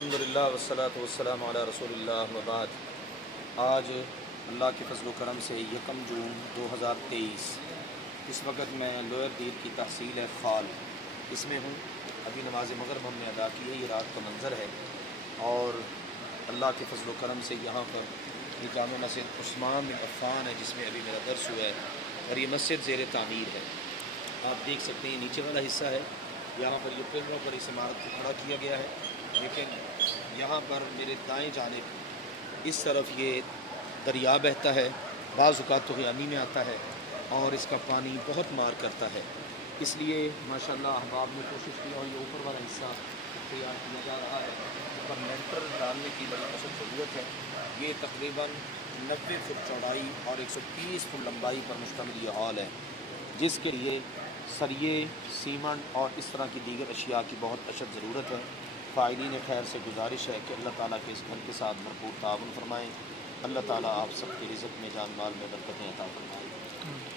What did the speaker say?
الحمدللہ والصلاۃ والسلام علی رسول اللہ وبعد۔ آج اللہ کے فضل و کرم سے 1 جون 2023 اس وقت میں لوئر دیر کی تحصیل خال اس میں ہوں۔ ابھی نماز مغرب ہم نے ادا کی ہے، یہ رات کا منظر ہے اور اللہ کے فضل و کرم سے یہاں پر یہ جامع مسجد عثمان بن عفان ہے جس میں ابھی میرا درس ہوا ہے اور یہ مسجد زیر تعمیر ہے۔ آپ دیکھ سکتے ہیں نیچے والا حصہ ہے، یہاں پر یہ پلروں پر اس عمارت کو کھڑا کیا گیا ہے، لیکن یہاں پر میرے دائیں جانب اس طرف یہ دریا بہتا ہے، بعض اوقات طغیانی میں آتا ہے اور اس کا پانی بہت مار کرتا ہے، اس لیے ماشاءاللہ احباب نے کوشش کی اور یہ اوپر والا حصہ تیار کیا جا رہا ہے۔ اوپر لینٹر ڈالنے کی بڑی سخت ضرورت ہے۔ یہ تقریباً 90 فٹ چوڑائی اور 130 فٹ لمبائی پر مشتمل یہ ہال ہے، جس کے لیے سریے، سیمنٹ اور اس طرح کی دیگر اشیاء کی بہت اشد ضرورت ہے۔ فاعلین خیر سے گزارش ہے کہ اللہ تعالیٰ کے اس گھر کے ساتھ بھرپور تعاون فرمائیں۔ اللہ تعالیٰ آپ سب کے رزق میں، جان مال میں برکتیں عطا فرمائیں۔